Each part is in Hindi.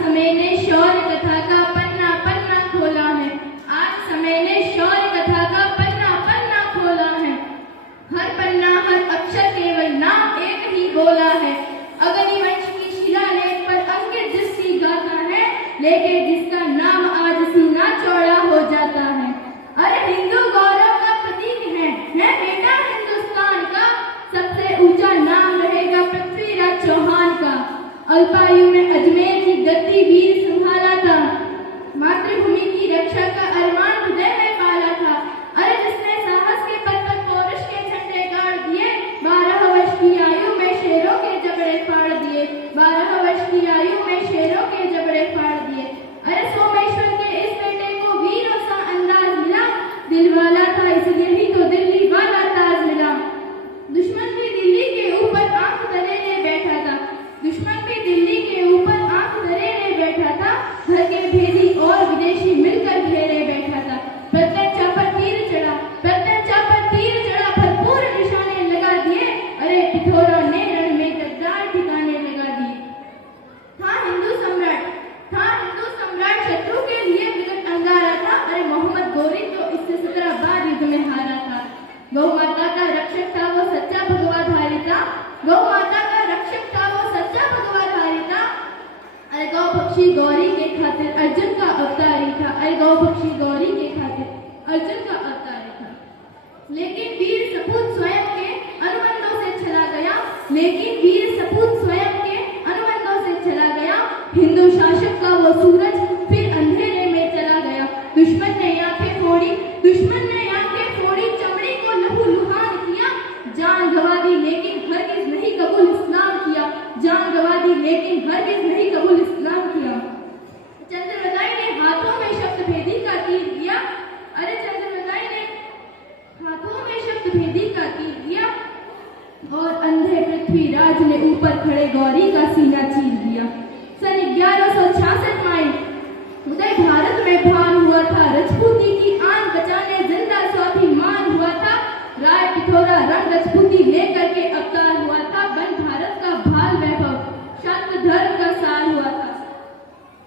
समय ने शौर्य कथा का पन्ना पन्ना खोला है। आज समय ने शौर्य कथा का पन्ना पन्ना खोला है। हर पन्ना हर अक्षर केवल नाम एक ही बोला है। अग्निवंश की शिलालेख पर अंकित जिसकी गाथा है, लेकिन जिसका नाम आज सीना चौड़ा हो जाता है। अरे हिंदू गौरव का प्रतीक है बेटा हिंदुस्तान का। सबसे ऊंचा नाम रहेगा पृथ्वीराज चौहान का। अल्पायु में अजमेर की गद्दी वीर संभाला था। मातृभूमि की रक्षा का अरमान हृदय में पाला था। अरे जिसने साहस के पथ पर पौरुष के झंडे गाड़ दिए। 12 वर्ष की आयु में शेरों के जबड़े फाड़ दिए। 12 वर्ष की आयु में शेरों के जबड़े फाड़ दिए। अरे सोमेश्वर के इस बेटे को वीरों सा अंदाज मिला। दिल वाला था इसलिए ही तो दिल्ली वाला ताज मिला। दुश्मन भी दिल्ली के ऊपर आंख धरे बैठा था। दुश्मन भी दिल्ली के ऊपर आंख धरे बैठा था। घर के भेदी और विदेशी मिलकर घेरे बैठा था। प्रत्यक्षा पर तीर चढ़ा, प्रत्यक्षा पर तीर चढ़ा, भरपूर निशाने लगा दिए। अरे पिथौरा ने रण में गद्दार ठिकाने लगा दिए। था हिंदू सम्राट शत्रु के लिए विकट अंगारा था। अरे मोहम्मद गोरी तो इससे 17 बार युद्ध में हारा था। गौ माता का रक्षक था वो सच्चा भगवाधारी था। गौ माता का रक्षक था वो सच्चा भगवाधारी था। अरे गौ पक्षी गौरी के खातिर अर्जुन का अवतारी था। अरे गौ पक्षी गौरी के खातिर अर्जुन का अवतारी था। लेकिन वीर सपूत स्वयं के अनुबंधों से चला गया। लेकिन वीर सपूत स्वयं के अनुबंधों से चला गया। हिंदू शासक का वो सूरज फिर अंधेरे में चला गया। दुश्मन ने आंखें फोड़ी, दुश्मन ने आंखें फोड़ी, चमड़ी को लहूलुहान किया। जान गंवा दी लेकिन हरगिज नहीं कबूल इस्लाम किया। जान गंवा दी लेकिन हरगिज नहीं कबूल इस्लाम किया। चंद्रवदाई ने हाथों में शब्द भेदी का तीर दिया। अरे चंद्रवदाई ने हाथों में शब्द भेदी का तीर दिया और अंधे पृथ्वीराज ने ऊपर खड़े गौरी का सीना चीर दिया। सन 1166 में उदय भारत में भान हुआ था। रजपूती की आन बचाने जिंदा स्वाभिमान हुआ था। राय पिथौरा रंग रजपूती लेकर के अवतार हुआ था। बन भारत का भाल वैभव शाक्त धर्म का सार हुआ था।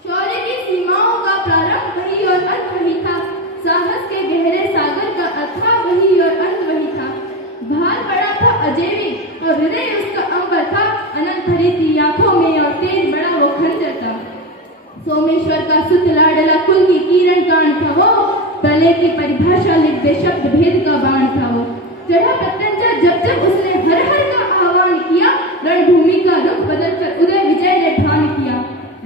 शौर्य की सीमाओं का प्रारंभ वही और अंत वही था। साहस के गहरे सागर का अथाह वही और अंत वही था। भाल बड़ा था अजेवी और हृदय उसका अंबर था। अनंत भरी थी आंखों में और तेज बड़ा वो खंजर था। सोमेश्वर का सुत लाडला कुल की किरण कांड था वो। प्रलय की परिभाषा लिख दे शब्द भेद का बाण था वो। चढ़ा प्रत्यंचा जब जब उसने हर हर का आह्वान किया। रणभूमि का रुख बदलकर उदय विजय ने ठान किया।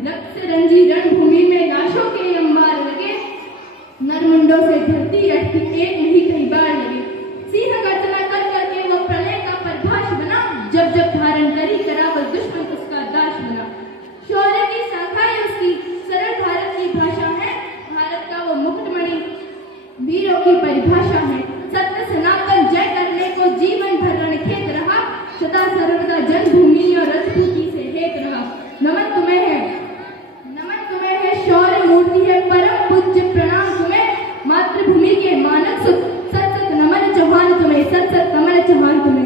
रक्त से रंजी रणभूमि में लाशों के अंबार लगे। नरमुंडों से धरती अटकी एक नहीं कई बार लगे। सिंह गर्जना कर करके वो प्रलय का प्रभाष बना। जब जब धारण करी करावल दुश्मन उसका दाश बना। शौर्य की शाखाएं उसकी सरल भारत की भाषा है। भारत का वो मुकुटमणि वीरों की परिभाषा है। सत्य सनातन जय करने को जीवन भर रणखेत रहा। सदा सर्वदा जन्मभूमि और रजपूती से हेत रहा। नमन तुम्हें है शौर्य मूर्ति है परम पूज्य प्रणाम तुम्हें। मातृभूमि के मानक सुत सत सत नमन चौहान तुम्हें। सत सत नमन चौहान तुम्हें।